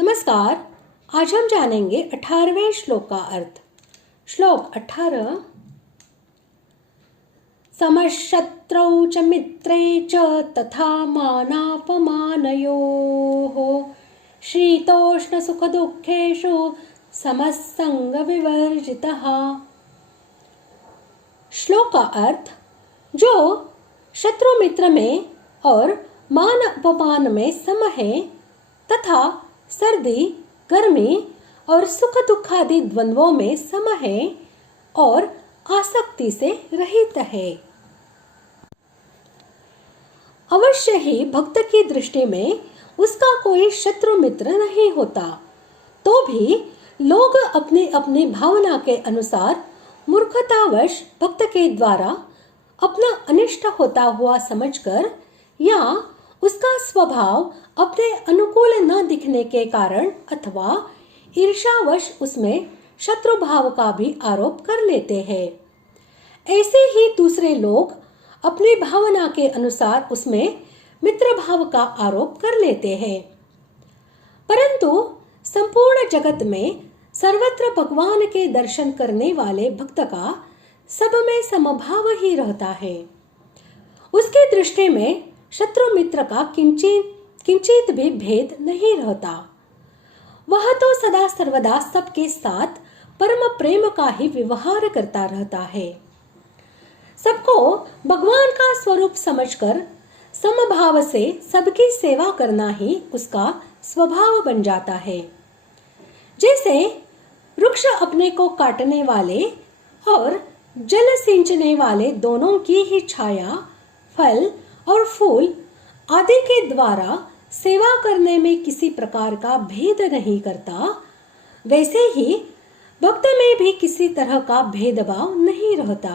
नमस्कार। आज हम जानेंगे 18वें श्लोक का अर्थ। श्लोक 18। समशत्रौ च मित्रे च तथा मानापमानयोः शीतोष्ण सुख दुःखेषु समः संग विवर्जितः। श्लोक का अर्थ, जो शत्रु मित्र में और मान अपमान में सम है तथा सर्दी गर्मी और सुख दुख आदि द्वंद्वों में सम है और आसक्ति से रहित है। अवश्य ही भक्त की दृष्टि में उसका कोई शत्रु मित्र नहीं होता, तो भी लोग अपनी अपनी भावना के अनुसार मूर्खतावश भक्त के द्वारा अपना अनिष्ट होता हुआ समझकर या उसका स्वभाव अपने अनुकूल न दिखने के कारण अथवा ईर्ष्यावश उसमें शत्रु भाव का भी आरोप कर लेते हैं। ऐसे ही दूसरे लोग अपनी भावना के अनुसार उसमें मित्र भाव का आरोप कर लेते हैं। परंतु संपूर्ण जगत में सर्वत्र भगवान के दर्शन करने वाले भक्त का सब में समभाव ही रहता है। उसकी दृष्टि में शत्रु मित्र का किंचित भी भेद नहीं रहता। वह तो सदा सर्वदा सबके साथ परम प्रेम का ही व्यवहार करता रहता है। सबको भगवान का स्वरूप समझकर समभाव से सबकी सेवा करना ही उसका स्वभाव बन जाता है। जैसे वृक्ष अपने को काटने वाले और जल सिंचने वाले दोनों की ही छाया, फल और फूल आदि के द्वारा सेवा करने में किसी प्रकार का भेद नहीं करता, वैसे ही भक्त में भी किसी तरह का भेदभाव नहीं रहता।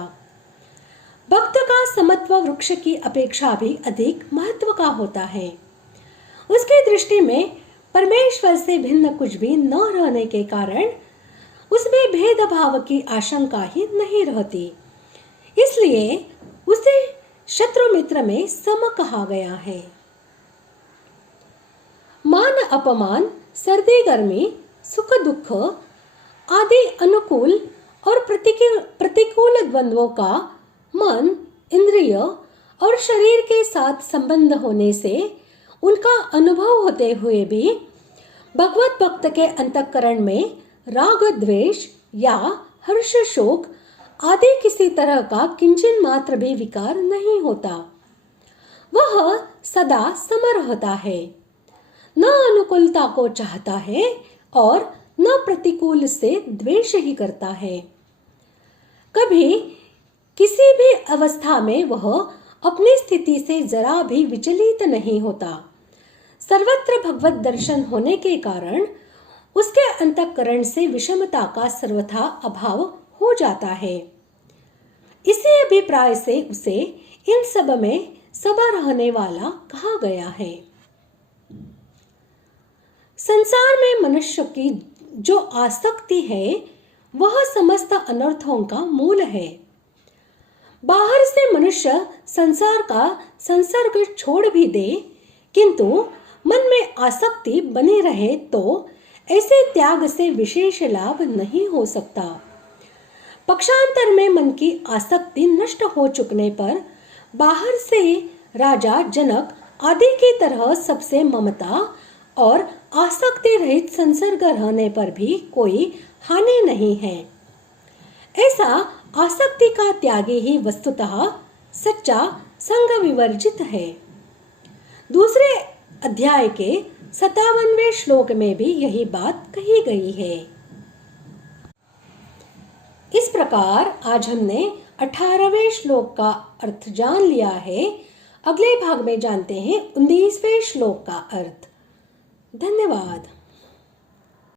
भक्त का समत्व वृक्ष की अपेक्षा भी अधिक महत्व का होता है। उसकी दृष्टि में परमेश्वर से भिन्न कुछ भी न रहने के कारण उसमें भेदभाव की आशंका ही नहीं रहती। इसलिए उसे शत्रु मित्र में सम कहा गया है। मान अपमान, सर्दी गर्मी, सुख दुख आदि अनुकूल और प्रतिकूल द्वंद्वों का मन, इंद्रिय और शरीर के साथ संबंध होने से उनका अनुभव होते हुए भी भगवत भक्त के अंतःकरण में राग द्वेष या हर्ष शोक आदि किसी तरह का किंचन मात्र भी विकार नहीं होता। वह सदा सम रहता है, न अनुकूलता को चाहता है और न प्रतिकूल से द्वेष ही करता है। कभी किसी भी अवस्था में वह अपनी स्थिति से जरा भी विचलित नहीं होता। सर्वत्र भगवत दर्शन होने के कारण उसके अंतःकरण से विषमता का सर्वथा अभाव हो जाता है। इसी अभिप्राय से उसे इन सब में सदा रहने वाला कहा गया है। संसार में मनुष्य की जो आसक्ति है वह समस्त अनर्थों का मूल है। बाहर से मनुष्य संसार का संसर्ग छोड़ भी दे, किंतु मन में आसक्ति बनी रहे तो ऐसे त्याग से विशेष लाभ नहीं हो सकता। पक्षांतर में मन की आसक्ति नष्ट हो चुकने पर बाहर से राजा जनक आदि की तरह सबसे ममता और आसक्ति रहित संसर्ग रहने पर भी कोई हानि नहीं है। ऐसा आसक्ति का त्यागी ही वस्तुतः सच्चा संग विवर्जित है। दूसरे अध्याय के 57वें श्लोक में भी यही बात कही गई है। इस प्रकार आज हमने 18वें श्लोक का अर्थ जान लिया है। अगले भाग में जानते हैं 19वें श्लोक का अर्थ। धन्यवाद।